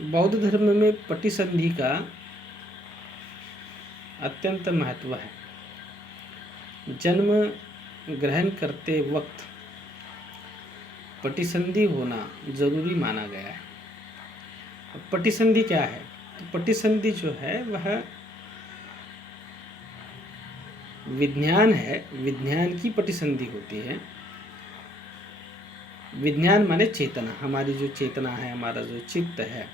बौद्ध धर्म में पटिसंधि का अत्यंत महत्व है। जन्म ग्रहण करते वक्त पटिसंधि होना जरूरी माना गया है। अब पटिसंधि क्या है? तो पटिसंधि जो है वह विज्ञान है, विज्ञान की पटिसंधि होती है। विज्ञान माने चेतना, हमारी जो चेतना है, हमारा जो चित्त है,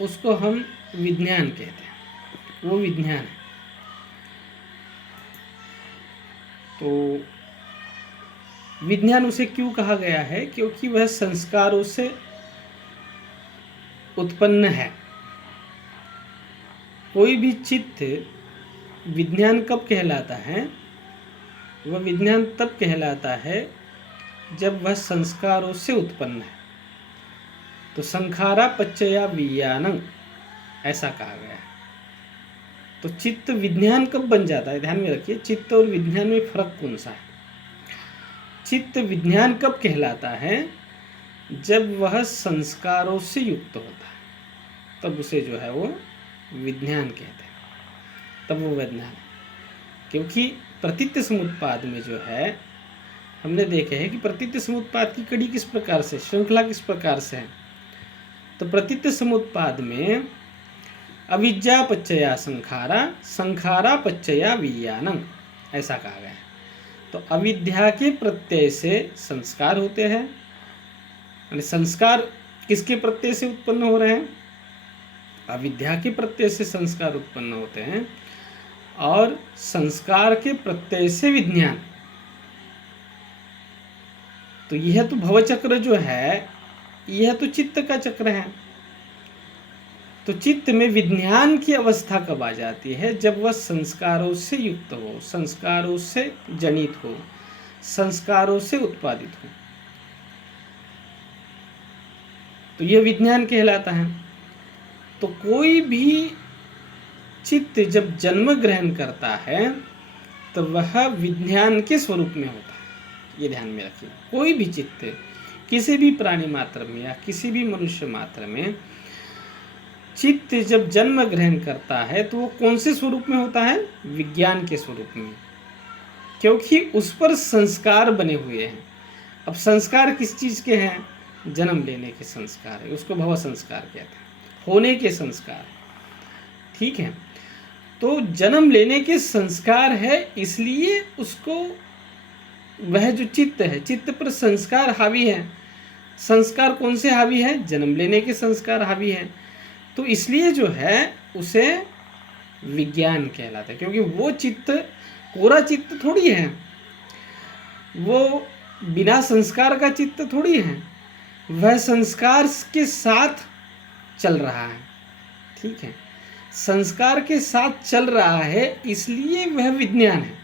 उसको हम विज्ञान कहते हैं, वो विज्ञान है। तो विज्ञान उसे क्यों कहा गया है? क्योंकि वह संस्कारों से उत्पन्न है। कोई भी चित्त विज्ञान कब कहलाता है? वह विज्ञान तब कहलाता है जब वह संस्कारों से उत्पन्न है। तो संखारा पच्चया विज्ञानं ऐसा कहा गया है। तो चित्त विज्ञान कब बन जाता है? ध्यान में रखिए, चित्त और विज्ञान में फर्क कौन सा है? चित्त विज्ञान कब कहलाता है? जब वह संस्कारों से युक्त होता है, तब उसे जो है वो विज्ञान कहते हैं, तब वो विज्ञान है। क्योंकि प्रतीत्य समुत्पाद में जो है, हमने देखे हैं कि प्रतीत्य समुत्पाद की कड़ी किस प्रकार से, श्रृंखला किस प्रकार से है। तो प्रतीत्य समुत्पाद में अविद्या पच्चया संखारा, संखारा पच्चया विज्ञानं ऐसा कहा गया है। तो अविद्या के प्रत्यय से संस्कार होते हैं। यानी संस्कार किसके प्रत्यय से उत्पन्न हो रहे हैं? अविद्या के प्रत्यय से संस्कार उत्पन्न होते हैं, और संस्कार के प्रत्यय से विज्ञान। तो यह तो भवचक्र जो है, यह तो चित्त का चक्र है। तो चित्त में विज्ञान की अवस्था कब आ जाती है? जब वह संस्कारों से युक्त हो, संस्कारों से जनित हो, संस्कारों से उत्पादित हो, तो यह विज्ञान कहलाता है। तो कोई भी चित्त जब जन्म ग्रहण करता है तो वह विज्ञान के स्वरूप में होता है। ये ध्यान में रखिए, कोई भी चित्त किसी भी प्राणी मात्र में या किसी भी मनुष्य मात्र में चित्त जब जन्म ग्रहण करता है तो वो कौन से स्वरूप में होता है? विज्ञान के स्वरूप में, क्योंकि उस पर संस्कार बने हुए हैं। अब संस्कार किस चीज़ के हैं? जन्म लेने के संस्कार है, उसको भव संस्कार कहते हैं, होने के संस्कार। ठीक है, तो जन्म लेने के संस्कार है, इसलिए उसको, वह जो चित्त है, चित्त पर संस्कार हावी है। संस्कार कौन से हावी है? जन्म लेने के संस्कार हावी है। तो इसलिए जो है उसे विज्ञान कहलाता है, क्योंकि वो चित्त कोरा चित्त थोड़ी है, वो बिना संस्कार का चित्त थोड़ी है, वह संस्कार के साथ चल रहा है। ठीक है, संस्कार के साथ चल रहा है, इसलिए वह विज्ञान है।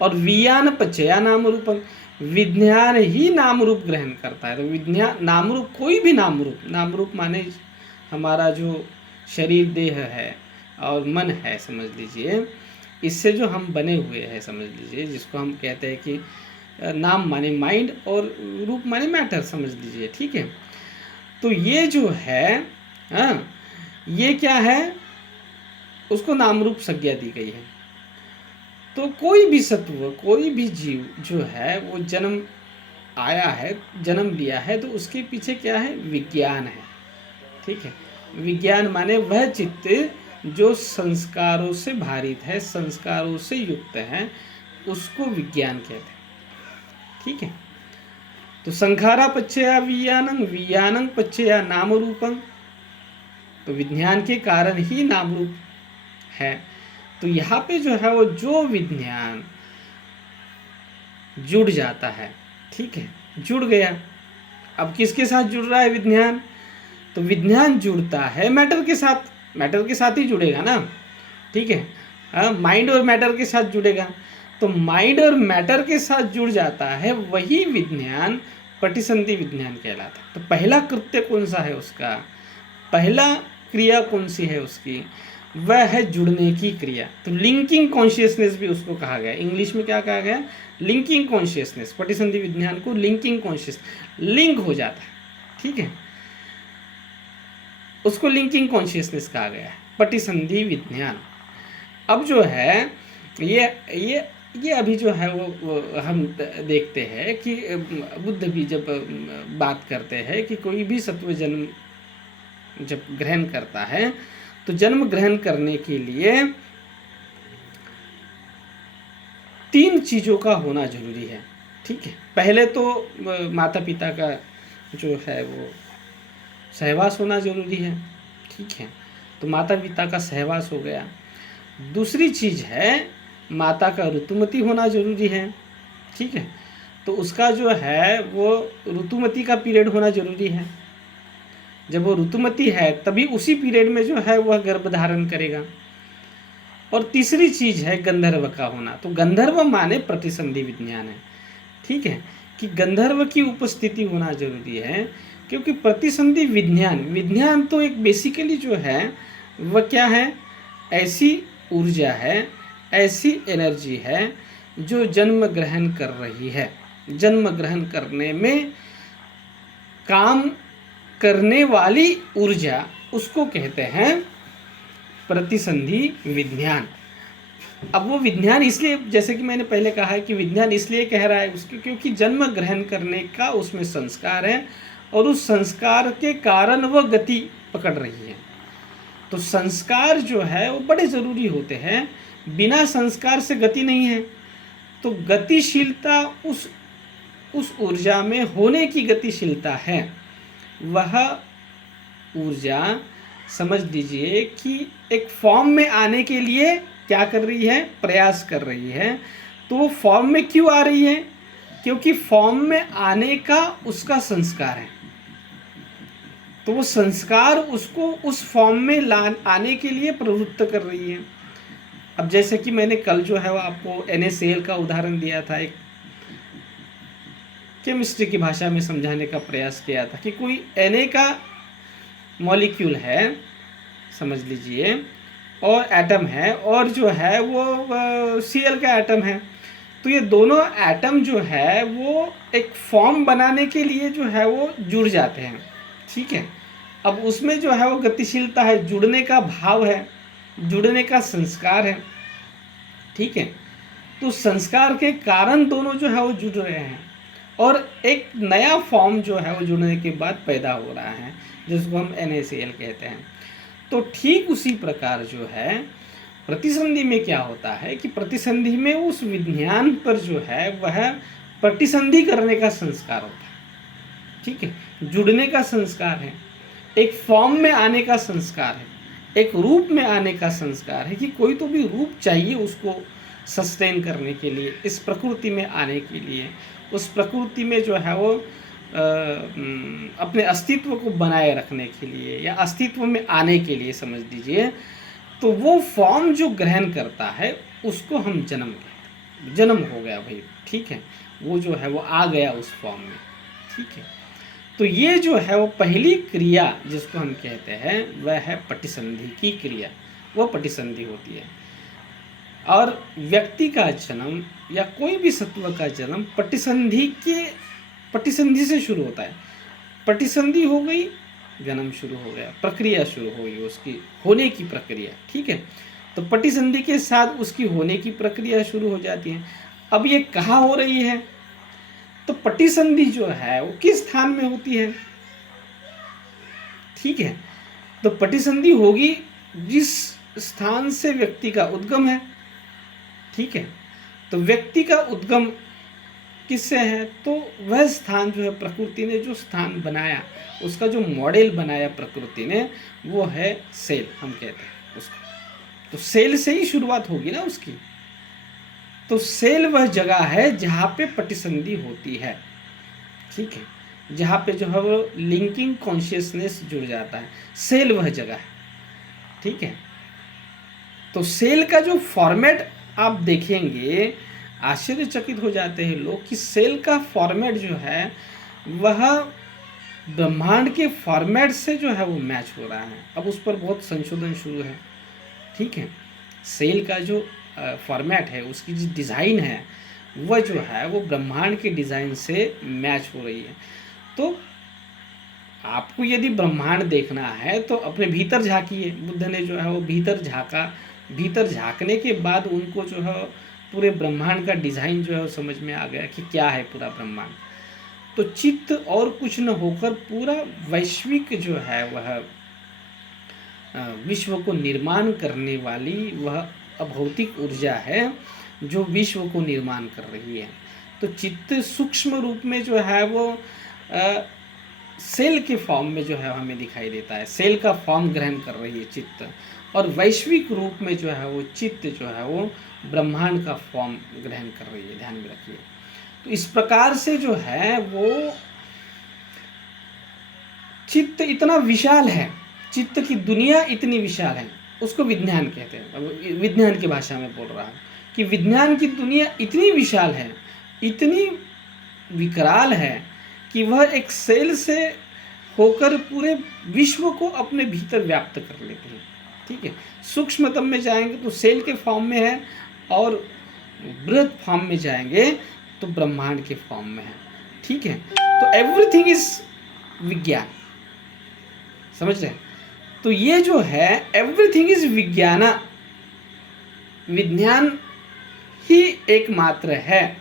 और विज्ञान पच्चया नाम रूपं, विज्ञान ही नाम रूप ग्रहण करता है। तो विज्ञान नाम रूप, कोई भी नाम रूप, नाम रूप माने हमारा जो शरीर देह है और मन है, समझ लीजिए, इससे जो हम बने हुए हैं, समझ लीजिए, जिसको हम कहते हैं कि नाम माने माइंड और रूप माने मैटर, समझ लीजिए। ठीक है, तो ये जो है, हाँ, ये क्या है? उसको नाम रूप संज्ञा दी गई है। तो कोई भी सत्व, कोई भी जीव जो है वो जन्म आया है, जन्म लिया है, तो उसके पीछे क्या है? विज्ञान है। ठीक है, विज्ञान माने वह चित्त जो संस्कारों से भारित है, संस्कारों से युक्त है, उसको विज्ञान कहते हैं। ठीक है, तो संखारा पच्चया विज्ञानं, विज्ञानं पच्चया नाम रूपं। तो विज्ञान के कारण ही नाम रूप है। तो यहाँ पे जो है वो जो विज्ञान जुड़ जाता है, ठीक है, जुड़ गया। अब किसके साथ जुड़ रहा है विज्ञान? तो विज्ञान जुड़ता है मैटर के साथ, मैटर के साथ ही जुड़ेगा ना। ठीक है, हाँ, माइंड और मैटर के साथ जुड़ेगा। तो माइंड और मैटर के साथ जुड़ जाता है, वही विज्ञान पटिसंधि विज्ञान कहलाता है। तो पहला कृत्य कौन सा है उसका? पहला क्रिया कौन सी है उसकी? वह है जुड़ने की क्रिया। तो लिंकिंग कॉन्शियसनेस भी उसको कहा गया। इंग्लिश में क्या कहा गया? Linking consciousness. पटिसंधि विज्ञान को लिंकिंग कॉन्शियस, लिंक हो जाता है। ठीक है, उसको लिंकिंग कॉन्शियसनेस कहा गया है, प्रतिसंधि विज्ञान। अब जो है ये अभी जो है वो हम देखते हैं कि बुद्ध भी जब बात करते हैं कि कोई भी सत्व जन्म जब ग्रहण करता है तो जन्म ग्रहण करने के लिए 3 चीज़ों का होना जरूरी है। ठीक है, पहले तो माता पिता का जो है वो सहवास होना जरूरी है। ठीक है, तो माता पिता का सहवास हो गया। दूसरी चीज़ है माता का ऋतुमती होना जरूरी है। ठीक है, तो उसका जो है वो ऋतुमती का पीरियड होना जरूरी है। जब वो ऋतुमती है तभी उसी पीरियड में जो है वह गर्भ धारण करेगा। और तीसरी चीज़ है गंधर्व का होना। तो गंधर्व माने प्रतिसंधि विज्ञान है। ठीक है, कि गंधर्व की उपस्थिति होना जरूरी है, क्योंकि प्रतिसंधि विज्ञान तो एक बेसिकली जो है वह क्या है, ऐसी ऊर्जा है, ऐसी एनर्जी है जो जन्म ग्रहण कर रही है। जन्म ग्रहण करने में काम करने वाली ऊर्जा, उसको कहते हैं प्रतिसंधि विज्ञान। अब वो विज्ञान इसलिए, जैसे कि मैंने पहले कहा है कि विज्ञान इसलिए कह रहा है उसके, क्योंकि जन्म ग्रहण करने का उसमें संस्कार है और उस संस्कार के कारण वह गति पकड़ रही है। तो संस्कार जो है वो बड़े ज़रूरी होते हैं, बिना संस्कार से गति नहीं है। तो गतिशीलता उस ऊर्जा में होने की गतिशीलता है। वह ऊर्जा समझ लीजिए कि एक फॉर्म में आने के लिए क्या कर रही है, प्रयास कर रही है। तो वो फॉर्म में क्यों आ रही है, क्योंकि फॉर्म में आने का उसका संस्कार है। तो वो संस्कार उसको उस फॉर्म में आने के लिए प्रवृत्त कर रही है। अब जैसे कि मैंने कल जो है वो आपको NaCl का उदाहरण दिया था, एक केमिस्ट्री की भाषा में समझाने का प्रयास किया था कि कोई Na का मॉलिक्यूल है समझ लीजिए, और एटम है, और जो है वो Cl का एटम है। तो ये दोनों एटम जो है वो एक फॉर्म बनाने के लिए जो है वो जुड़ जाते हैं। ठीक है, अब उसमें जो है वो गतिशीलता है, जुड़ने का भाव है, जुड़ने का संस्कार है। ठीक है, तो संस्कार के कारण दोनों जो है वो जुड़ रहे हैं और एक नया फॉर्म जो है वो जुड़ने के बाद पैदा हो रहा है, जिसको हम NaCl कहते हैं। तो ठीक उसी प्रकार जो है प्रतिसंधि में क्या होता है कि प्रतिसंधि में उस विज्ञान पर जो है वह प्रतिसंधि करने का संस्कार होता है। ठीक है, जुड़ने का संस्कार है, एक फॉर्म में आने का संस्कार है, एक रूप में आने का संस्कार है कि कोई तो भी रूप चाहिए उसको सस्टेन करने के लिए, इस प्रकृति में आने के लिए, उस प्रकृति में जो है वो अपने अस्तित्व को बनाए रखने के लिए या अस्तित्व में आने के लिए समझ लीजिए। तो वो फॉर्म जो ग्रहण करता है उसको हम जन्म कहते हैं। जन्म हो गया भाई, ठीक है, वो जो है वो आ गया उस फॉर्म में। ठीक है, तो ये जो है वो पहली क्रिया जिसको हम कहते हैं वह है प्रतिसंधि की क्रिया, वो प्रतिसंधि होती है। और व्यक्ति का जन्म या कोई भी सत्व का जन्म प्रतिसंधि से शुरू होता है। प्रतिसंधि हो गई, जन्म शुरू हो गया, प्रक्रिया शुरू हो गई उसकी होने की प्रक्रिया। ठीक है, तो प्रतिसंधि के साथ उसकी होने की प्रक्रिया शुरू हो जाती है। अब ये कहाँ हो रही है, तो प्रतिसंधि जो है वो किस स्थान में होती है। ठीक है, तो प्रतिसंधि होगी जिस स्थान से व्यक्ति का उद्गम है। ठीक है, तो व्यक्ति का उद्गम किससे है, तो वह स्थान जो है प्रकृति ने जो स्थान बनाया, उसका जो मॉडल बनाया प्रकृति ने, वो है सेल, हम कहते हैं उसको। तो सेल से ही शुरुआत होगी ना उसकी। तो सेल वह जगह है जहाँ पे प्रतिसंधि होती है। ठीक है, जहाँ पे जो है वो लिंकिंग कॉन्शियसनेस जुड़ जाता है, सेल वह जगह है। ठीक है, तो सेल का जो फॉर्मेट आप देखेंगे, आश्चर्यचकित हो जाते हैं लोग कि सेल का फॉर्मेट जो है वह ब्रह्मांड के फॉर्मेट से जो है वो मैच हो रहा है। अब उस पर बहुत संशोधन शुरू है। ठीक है, सेल का जो फॉर्मेट है, उसकी जो डिज़ाइन है, वह जो है वो ब्रह्मांड के डिज़ाइन से मैच हो रही है। तो आपको यदि ब्रह्मांड देखना है तो अपने भीतर झाँकिए। बुद्ध ने जो है वो भीतर झाँका, भीतर झाँकने के बाद उनको जो है पूरे ब्रह्मांड का डिज़ाइन जो है वो समझ में आ गया कि क्या है पूरा ब्रह्मांड। तो चित्त और कुछ न होकर पूरा वैश्विक जो है वह विश्व को निर्माण करने वाली वह अभौतिक ऊर्जा है जो विश्व को निर्माण कर रही है। तो चित्त सूक्ष्म रूप में जो है वो सेल के फॉर्म में जो है हमें दिखाई देता है, सेल का फॉर्म ग्रहण कर रही है चित्त, और वैश्विक रूप में जो है वो चित्त जो है वो ब्रह्मांड का फॉर्म ग्रहण कर रही है, ध्यान में रखिए। तो इस प्रकार से जो है वो चित्त इतना विशाल है, चित्त की दुनिया इतनी विशाल है, उसको विज्ञान कहते हैं। अब विज्ञान की भाषा में बोल रहा हूँ कि विज्ञान की दुनिया इतनी विशाल है, इतनी विकराल है कि वह एक सेल से होकर पूरे विश्व को अपने भीतर व्याप्त कर लेते हैं। ठीक है, सूक्ष्मतम में जाएंगे तो सेल के फॉर्म में है, और बृहद फॉर्म में जाएंगे तो ब्रह्मांड के फॉर्म में है। ठीक है, तो एवरीथिंग इज विज्ञान, समझ रहे हैं? तो ये जो है एवरीथिंग इज विज्ञाना, विज्ञान ही एकमात्र है।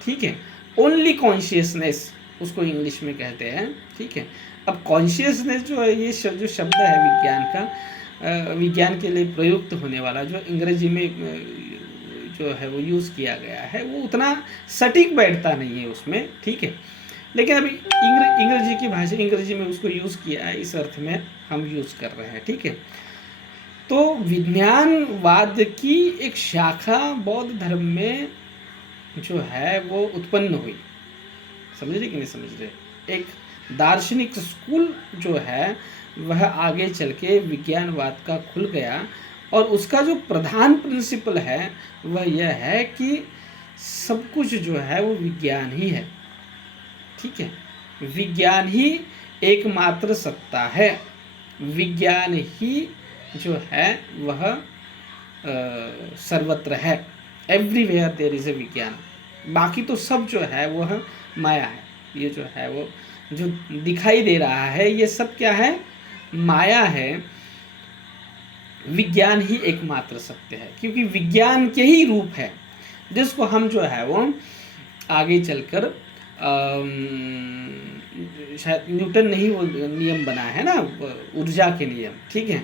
ठीक है, ओनली कॉन्शियसनेस उसको इंग्लिश में कहते हैं। ठीक है, अब कॉन्शियसनेस जो है ये जो शब्द है विज्ञान का, विज्ञान के लिए प्रयुक्त होने वाला, जो अंग्रेजी में जो है वो यूज़ किया गया है, वो उतना सटीक बैठता नहीं है उसमें। ठीक है, लेकिन अभी अंग्रेजी की भाषा, अंग्रेजी में उसको यूज़ किया है, इस अर्थ में हम यूज़ कर रहे हैं। ठीक है, तो विज्ञानवाद की एक शाखा बौद्ध धर्म में जो है वो उत्पन्न हुई। समझ रहे कि नहीं समझ रहे? एक दार्शनिक स्कूल जो है वह आगे चल के विज्ञानवाद का खुल गया, और उसका जो प्रधान प्रिंसिपल है वह यह है कि सब कुछ जो है वो विज्ञान ही है। ठीक है, विज्ञान ही एकमात्र सत्ता है, विज्ञान ही जो है वह सर्वत्र है। एवरीवेयर देयर इज ए विज्ञान, बाकी तो सब जो है वह माया है। ये जो है वो जो दिखाई दे रहा है ये सब क्या है? माया है। विज्ञान ही एकमात्र सत्य है, क्योंकि विज्ञान के ही रूप है, जिसको हम जो है वो आगे चलकर शायद न्यूटन ने ही वो नियम बनाया है ना, ऊर्जा के नियम। ठीक है,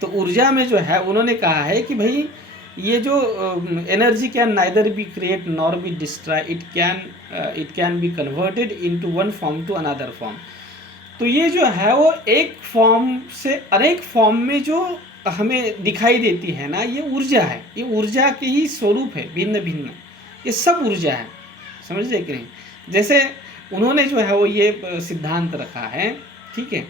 तो ऊर्जा में जो है उन्होंने कहा है कि भाई ये जो energy can neither be create nor be destroy, it can be converted into one form to another form. तो ये जो है वो एक फॉर्म से अनेक फॉर्म में जो हमें दिखाई देती है ना, ये ऊर्जा है, ये ऊर्जा के ही स्वरूप है, भिन्न भिन्न, ये सब ऊर्जा है। समझ रहे कि नहीं? जैसे उन्होंने जो है वो ये सिद्धांत रखा है। ठीक है,